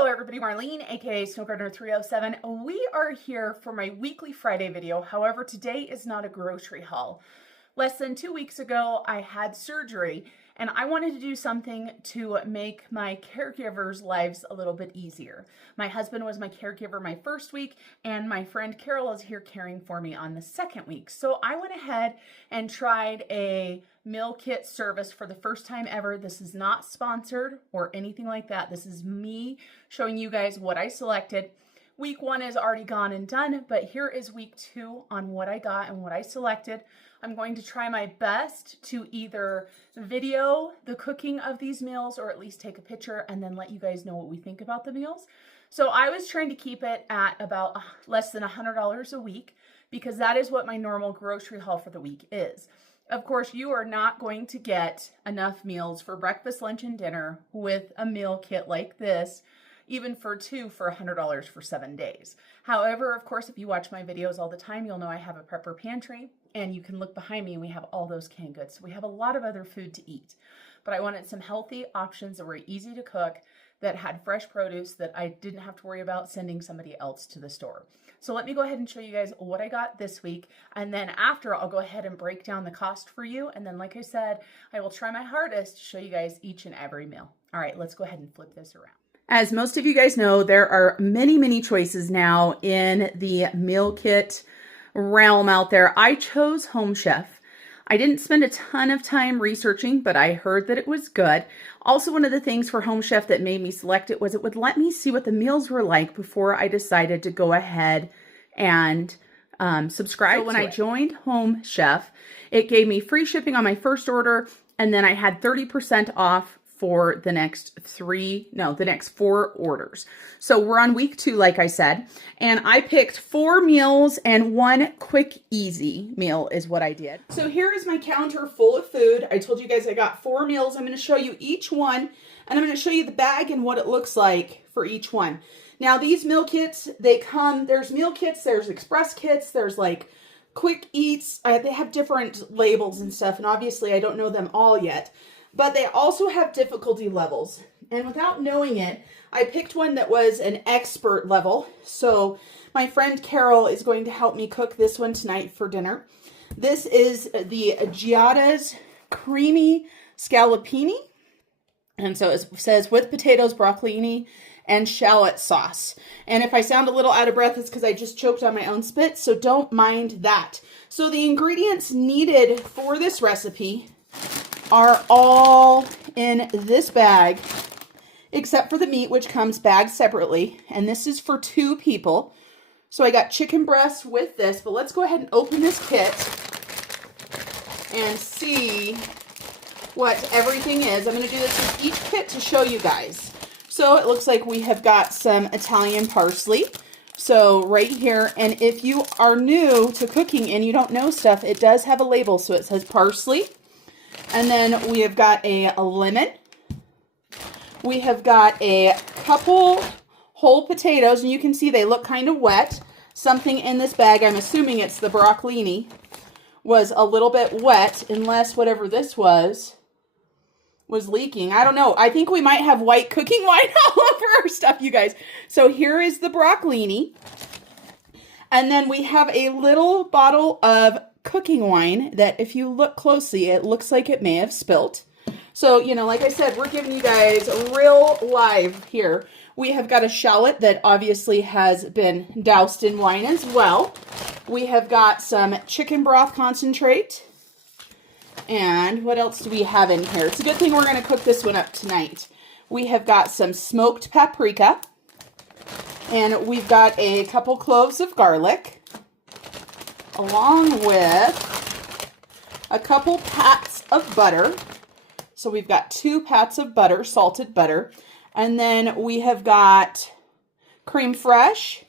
Hello everybody, Marlene, aka Snowgardener 307. We are here for my weekly Friday video. However, today is not a grocery haul. Less than 2 weeks ago, I had surgery and I wanted to do something to make my caregivers' lives a little bit easier. My husband was my caregiver my first week, and my friend Carol is here caring for me on the second week. So I went ahead and tried a meal kit service for the first time ever. This is not sponsored or anything like that. This is me showing you guys what I selected. Week 1 is already gone and done, but here is week 2 on what I got and what I selected. I'm going to try my best to either video the cooking of these meals or at least take a picture and then let you guys know what we think about the meals. So I was trying to keep it at about less than $100 a week because that is what my normal grocery haul for the week is. Of course, you are not going to get enough meals for breakfast, lunch, and dinner with a meal kit like this, even for 2 for $100 for 7 days. However, of course, if you watch my videos all the time, you'll know I have a prepper pantry, and you can look behind me and we have all those canned goods. So we have a lot of other food to eat, but I wanted some healthy options that were easy to cook, that had fresh produce, that I didn't have to worry about sending somebody else to the store. So let me go ahead and show you guys what I got this week, and then after I'll go ahead and break down the cost for you, and then like I said, I will try my hardest to show you guys each and every meal. All right, let's go ahead and flip this around. As most of you guys know, there are many choices now in the meal kit realm out there. I chose Home Chef. I didn't spend a ton of time researching, but I heard that it was good. Also, one of the things for Home Chef that made me select it was it would let me see what the meals were like before I decided to go ahead and subscribe. So when I joined Home Chef, it gave me free shipping on my first order, and then I had 30% off for the next 4 orders. So we're on week 2, like I said, and I picked 4 meals and 1 quick, easy meal is what I did. So here is my counter full of food. I told you guys I got 4 meals. I'm going to show you each one, and I'm going to show you the bag and what it looks like for each one. Now these meal kits, there's meal kits, there's express kits, there's like quick eats. They have different labels and stuff, and obviously I don't know them all yet. But they also have difficulty levels. And without knowing it, I picked one that was an expert level. So my friend Carol is going to help me cook this one tonight for dinner. This is the Ibotta's creamy scaloppini. And so it says with potatoes, broccolini, and shallot sauce. And if I sound a little out of breath, it's because I just choked on my own spit. So don't mind that. So the ingredients needed for this recipe are all in this bag, except for the meat, which comes bagged separately. And this is for 2 people. So I got chicken breast with this, but let's go ahead and open this kit and see what everything is. I'm going to do this with each kit to show you guys. So it looks like we have got some Italian parsley. So right here, and if you are new to cooking and you don't know stuff, it does have a label. So it says parsley. And then we have got a lemon. We have got a couple whole potatoes, and you can see they look kind of wet. Something in this bag, I'm assuming it's the broccolini, was a little bit wet, unless whatever this was leaking. I don't know. I think we might have white cooking wine all over our stuff, you guys. So here is the broccolini. And then we have a little bottle of cooking wine that if you look closely, it looks like it may have spilt. So, you know, like I said, we're giving you guys a real live here. We have got a shallot that obviously has been doused in wine as well. We have got some chicken broth concentrate. And what else do we have in here? It's a good thing we're going to cook this one up tonight. We have got some smoked paprika. And we've got a couple cloves of garlic, along with a couple pats of butter. So we've got 2 pats of butter, salted butter. And then we have got cream fresh.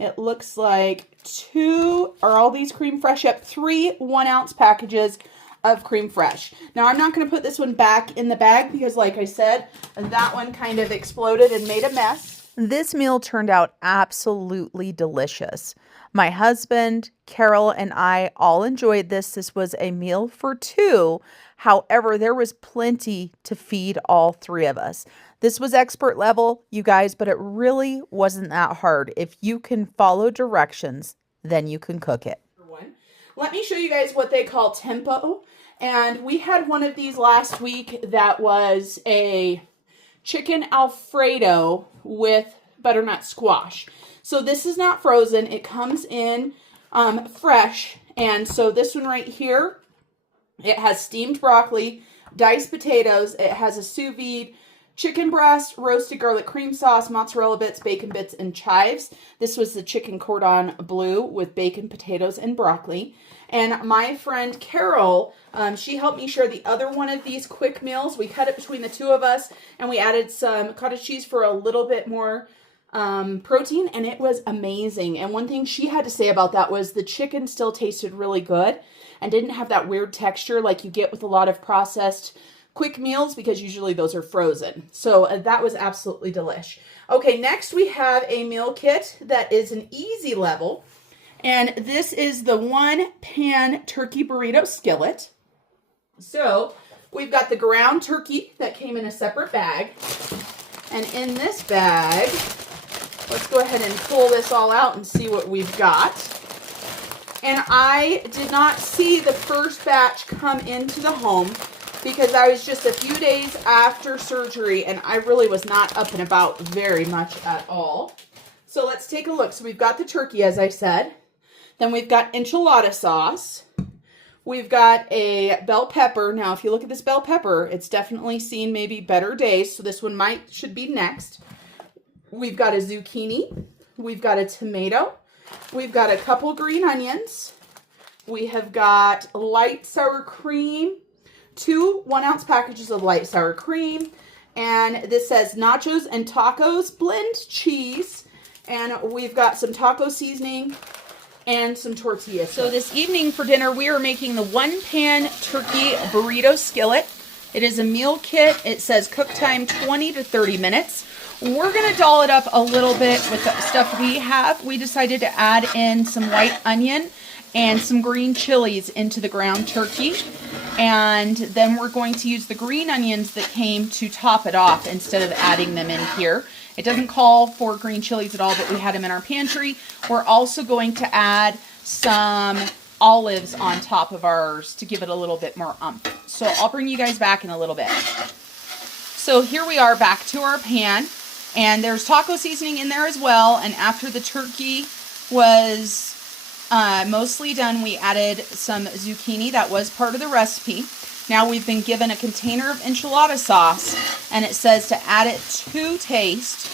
It looks like 2, are all these cream fresh? Yep, 3 1-ounce packages of cream fresh. Now I'm not going to put this one back in the bag because like I said, that one kind of exploded and made a mess. This meal turned out absolutely delicious. My husband, Carol, and I all enjoyed this. This was a meal for two. However, there was plenty to feed all three of us. This was expert level, you guys, but it really wasn't that hard. If you can follow directions, then you can cook it. Let me show you guys what they call tempo. And we had one of these last week that was a chicken Alfredo with butternut squash. So this is not frozen. It comes in fresh. And so this one right here, it has steamed broccoli, diced potatoes. It has a sous vide, chicken breast, roasted garlic cream sauce, mozzarella bits, bacon bits, and chives. This was the chicken cordon bleu with bacon, potatoes, and broccoli. And my friend Carol, she helped me share the other one of these quick meals. We cut it between the two of us, and we added some cottage cheese for a little bit more protein, and it was amazing. And one thing she had to say about that was the chicken still tasted really good and didn't have that weird texture like you get with a lot of processed quick meals, because usually those are frozen. So that was absolutely delish. Okay, next we have a meal kit that is an easy level. And this is the 1-pan turkey burrito skillet. So we've got the ground turkey that came in a separate bag. And in this bag, let's go ahead and pull this all out and see what we've got. And I did not see the first batch come into the home because I was just a few days after surgery and I really was not up and about very much at all. So let's take a look. So we've got the turkey, as I said. Then we've got enchilada sauce. We've got a bell pepper. Now, if you look at this bell pepper, it's definitely seen maybe better days. So this one should be next. We've got a zucchini. We've got a tomato. We've got a couple green onions. We have got light sour cream, 2 1-ounce packages of light sour cream. And this says nachos and tacos blend cheese. And we've got some taco seasoning and some tortillas. So this evening for dinner, we are making the 1-pan turkey burrito skillet. It is a meal kit. It says cook time 20 to 30 minutes. We're going to doll it up a little bit with the stuff we have. We decided to add in some white onion and some green chilies into the ground turkey. And then we're going to use the green onions that came to top it off instead of adding them in here. It doesn't call for green chilies at all, but we had them in our pantry. We're also going to add some olives on top of ours to give it a little bit more umph. So I'll bring you guys back in a little bit. So here we are back to our pan, and there's taco seasoning in there as well. And after the turkey was mostly done, we added some zucchini. That was part of the recipe. Now we've been given a container of enchilada sauce, and it says to add it to taste.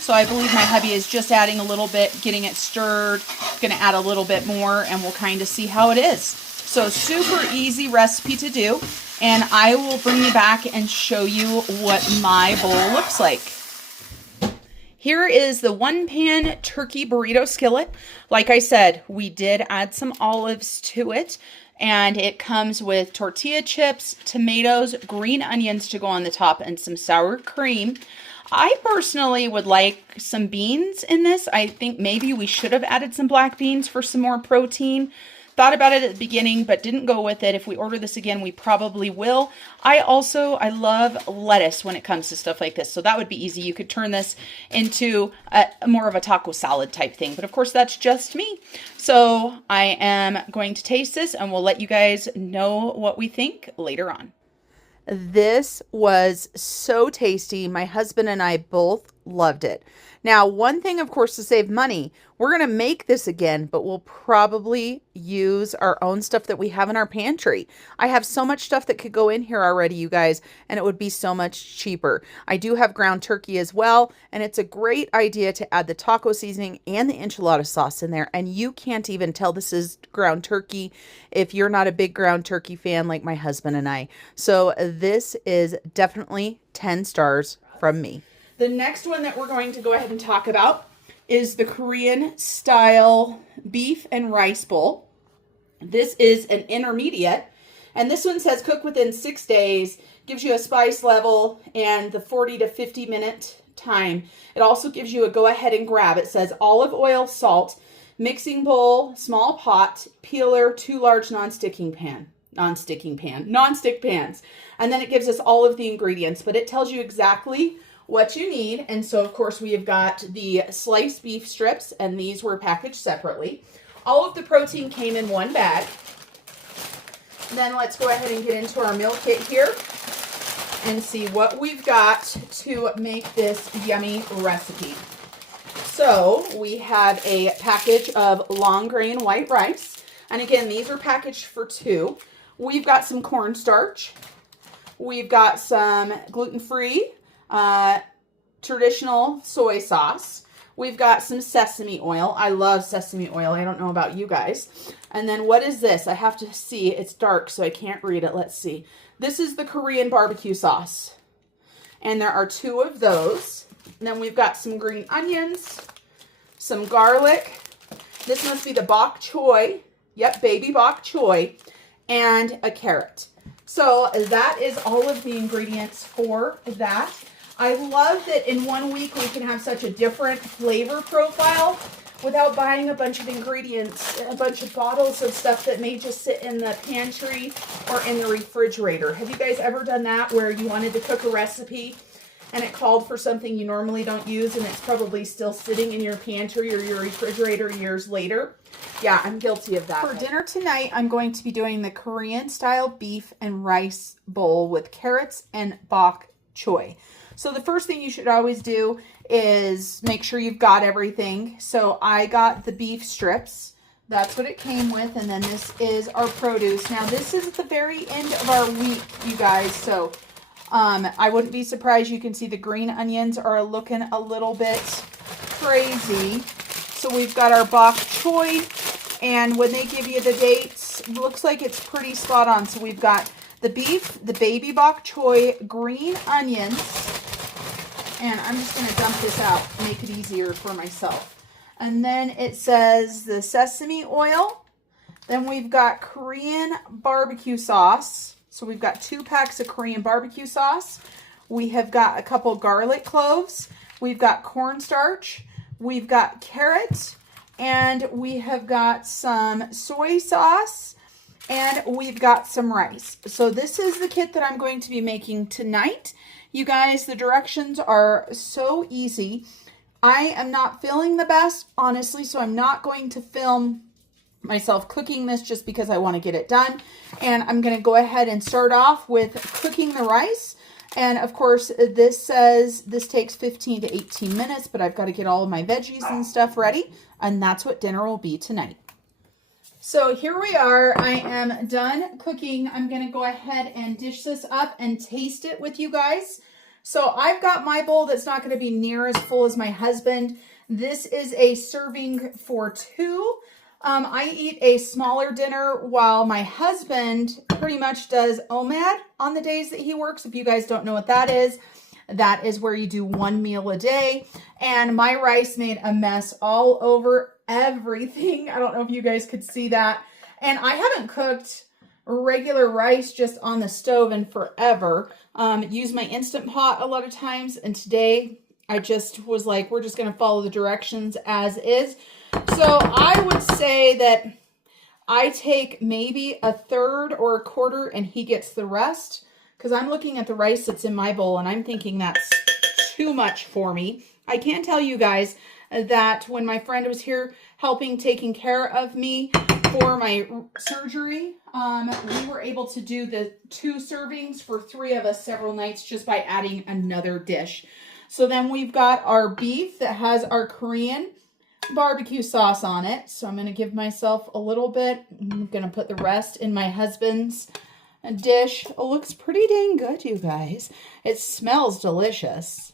So I believe my hubby is just adding a little bit, getting it stirred, going to add a little bit more, and we'll kind of see how it is. So super easy recipe to do, and I will bring you back and show you what my bowl looks like. Here is the 1-pan turkey burrito skillet. Like I said, we did add some olives to it. And it comes with tortilla chips, tomatoes, green onions to go on the top, and some sour cream. I personally would like some beans in this. I think maybe we should have added some black beans for some more protein. Thought about it at the beginning, but didn't go with it. If we order this again, we probably will. I love lettuce when it comes to stuff like this, so that would be easy. You could turn this into more of a taco salad type thing, but of course that's just me. So I am going to taste this, and we'll let you guys know what we think later on. This was so tasty. My husband and I both loved it. Now, one thing, of course, to save money, we're going to make this again, but we'll probably use our own stuff that we have in our pantry. I have so much stuff that could go in here already, you guys, and it would be so much cheaper. I do have ground turkey as well, and it's a great idea to add the taco seasoning and the enchilada sauce in there, and you can't even tell this is ground turkey if you're not a big ground turkey fan like my husband and I. So this is definitely 10 stars from me. The next one that we're going to go ahead and talk about is the Korean style beef and rice bowl. This is an intermediate, and this one says cook within 6 days, gives you a spice level and the 40 to 50 minute time. It also gives you a go ahead and grab. It says olive oil, salt, mixing bowl, small pot, peeler, 2 large non-stick pans. And then it gives us all of the ingredients, but it tells you exactly what you need. And so of course we have got the sliced beef strips, and these were packaged separately. All of the protein came in one bag. Then let's go ahead and get into our meal kit here and see what we've got to make this yummy recipe. So we have a package of long grain white rice. And again, these are packaged for 2. We've got some cornstarch. We've got some gluten-free traditional soy sauce. We've got some sesame oil. I love sesame oil. I don't know about you guys. And then what is this? I have to see. It's dark, so I can't read it. Let's see. This is the Korean barbecue sauce. And there are 2 of those. And then we've got some green onions, some garlic. This must be the bok choy. Yep, baby bok choy. And a carrot. So that is all of the ingredients for that. I love that in one week we can have such a different flavor profile without buying a bunch of ingredients, a bunch of bottles of stuff that may just sit in the pantry or in the refrigerator. Have you guys ever done that where you wanted to cook a recipe and it called for something you normally don't use and it's probably still sitting in your pantry or your refrigerator years later? Yeah, I'm guilty of that. For dinner tonight, I'm going to be doing the Korean style beef and rice bowl with carrots and bok choy. So the first thing you should always do is make sure you've got everything. So I got the beef strips. That's what it came with. And then this is our produce. Now this is at the very end of our week, you guys. So I wouldn't be surprised. You can see the green onions are looking a little bit crazy. So we've got our bok choy. And when they give you the dates, looks like it's pretty spot on. So we've got the beef, the baby bok choy, green onions. And I'm just going to dump this out, make it easier for myself. And then it says the sesame oil. Then we've got Korean barbecue sauce. So we've got 2 packs of Korean barbecue sauce. We have got a couple garlic cloves. We've got cornstarch. We've got carrots. And we have got some soy sauce. And we've got some rice. So this is the kit that I'm going to be making tonight. You guys, the directions are so easy. I am not feeling the best, honestly, so I'm not going to film myself cooking this just because I want to get it done. And I'm going to go ahead and start off with cooking the rice. And of course, this says this takes 15 to 18 minutes, but I've got to get all of my veggies and stuff ready. And that's what dinner will be tonight. So here we are. I am done cooking. I'm going to go ahead and dish this up and taste it with you guys. So I've got my bowl that's not going to be near as full as my husband. This is a serving for 2. I eat a smaller dinner while my husband pretty much does OMAD on the days that he works. If you guys don't know what that is where you do 1 meal a day. And my rice made a mess all over everything. I don't know if you guys could see that. And I haven't cooked regular rice just on the stove in forever. Use my Instant Pot a lot of times. And today I just was like, we're just going to follow the directions as is. So I would say that I take maybe a third or a quarter and he gets the rest. Because I'm looking at the rice that's in my bowl and I'm thinking that's too much for me. I can tell you guys that when my friend was here helping taking care of me for my surgery, we were able to do the 2 servings for 3 of us several nights just by adding another dish. So then we've got our beef that has our Korean barbecue sauce on it. So I'm going to give myself a little bit. I'm going to put the rest in my husband's dish. It looks pretty dang good, you guys. It smells delicious.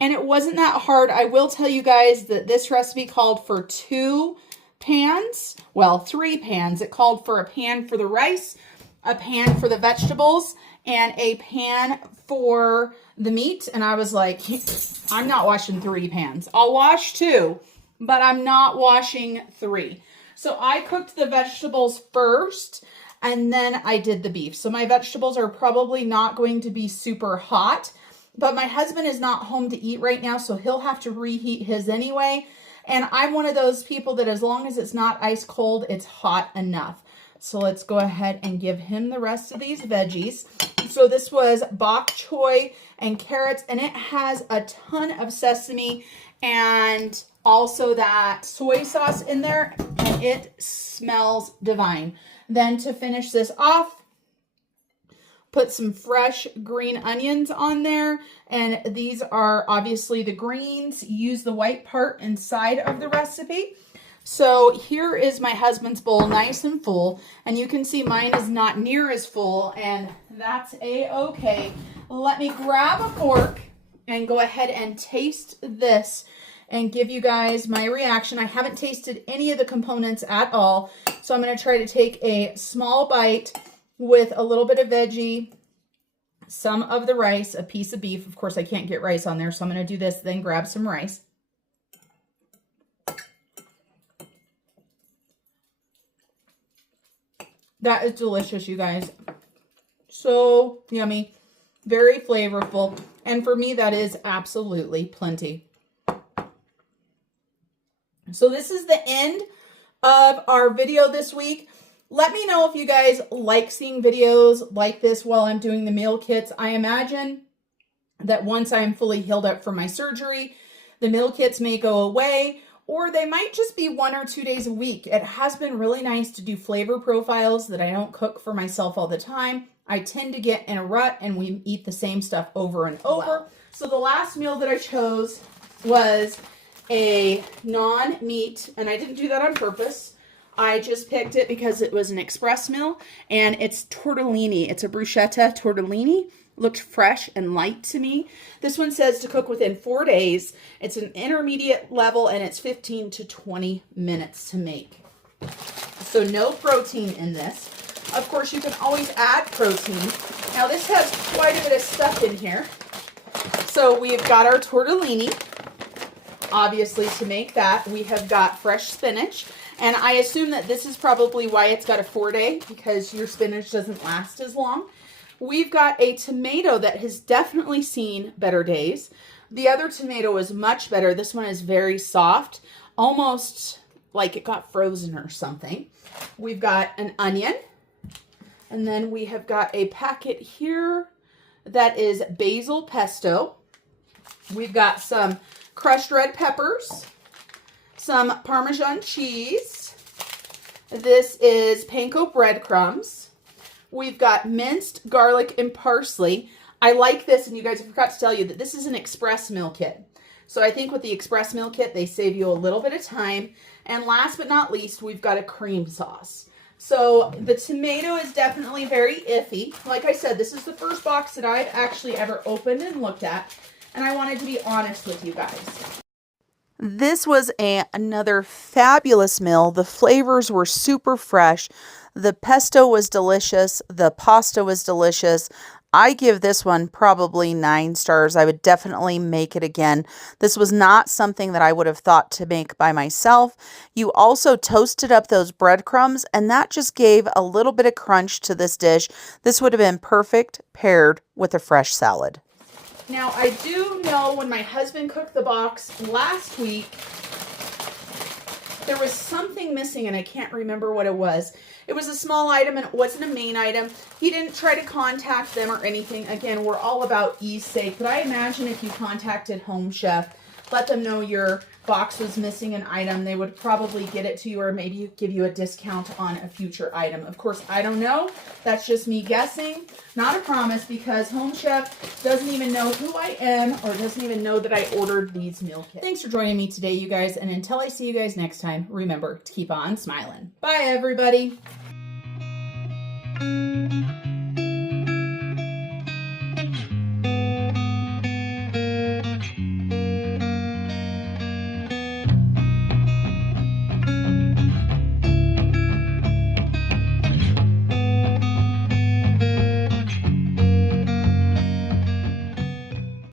And it wasn't that hard. I will tell you guys that this recipe called for 2 pans. Well, 3 pans. It called for a pan for the rice, a pan for the vegetables, and a pan for the meat. And I was like, I'm not washing 3 pans. I'll wash 2, but I'm not washing 3. So I cooked the vegetables first, and then I did the beef. So my vegetables are probably not going to be super hot. but my husband is not home to eat right now, so he'll have to reheat his anyway. And I'm one of those people that as long as it's not ice cold, it's hot enough. So let's go ahead and give him the rest of these veggies. So this was bok choy and carrots, and it has a ton of sesame and also that soy sauce in there, and it smells divine. Then to finish this off, put some fresh green onions on there, and these are obviously the greens. Use the white part inside of the recipe. So here is my husband's bowl, nice and full, and you can see mine is not near as full, and that's a-okay. Let me grab a fork and go ahead and taste this and give you guys my reaction. I haven't tasted any of the components at all, so I'm going to try to take a small bite with a little bit of veggie, some of the rice, a piece of beef. Of course, I can't get rice on there, so I'm going to do this, then grab some rice. That is delicious, you guys. So yummy, very flavorful, and for me, that is absolutely plenty. So this is the end of our video this week. Let me know if you guys like seeing videos like this while I'm doing the meal kits. I imagine that once I am fully healed up from my surgery, the meal kits may go away, or they might just be 1 or 2 days a week. It has been really nice to do flavor profiles that I don't cook for myself all the time. I tend to get in a rut and we eat the same stuff over and over. Wow. So the last meal that I chose was a non-meat, and I didn't do that on purpose. I just picked it because it was an express meal, and it's tortellini. It's a bruschetta tortellini. Looked fresh and light to me. This one says to cook within 4 days. It's an intermediate level, and it's 15 to 20 minutes to make. So no protein in this. Of course, you can always add protein. Now this has quite a bit of stuff in here. So we've got our tortellini. Obviously, to make that, we have got fresh spinach. And I assume that this is probably why it's got a 4-day, because your spinach doesn't last as long. We've got a tomato that has definitely seen better days. The other tomato is much better. This one is very soft, almost like it got frozen or something. We've got an onion, and then we have got a packet here that is basil pesto. We've got some crushed red peppers, some Parmesan cheese. This is panko breadcrumbs. We've got minced garlic and parsley. I like this, and you guys, I forgot to tell you that this is an express meal kit. So I think with the express meal kit, they save you a little bit of time. And last but not least, we've got a cream sauce. So the tomato is definitely very iffy. Like I said, this is the first box that I've actually ever opened and looked at, and I wanted to be honest with you guys. This was another fabulous meal. The flavors were super fresh. The pesto was delicious. The pasta was delicious. I give this one probably 9 stars. I would definitely make it again. This was not something that I would have thought to make by myself. You also toasted up those breadcrumbs, and that just gave a little bit of crunch to this dish. This would have been perfect paired with a fresh salad. Now, I do know when my husband cooked the box last week, there was something missing, and I can't remember what it was. It was a small item, and it wasn't a main item. He didn't try to contact them or anything. Again, we're all about ease sake, but I imagine if you contacted Home Chef, let them know your box was missing an item, they would probably get it to you, or maybe give you a discount on a future item. Of course, I don't know. That's just me guessing. Not a promise, because Home Chef doesn't even know who I am, or doesn't even know that I ordered these meal kits. Thanks for joining me today, you guys, and until I see you guys next time, remember to keep on smiling. Bye, everybody.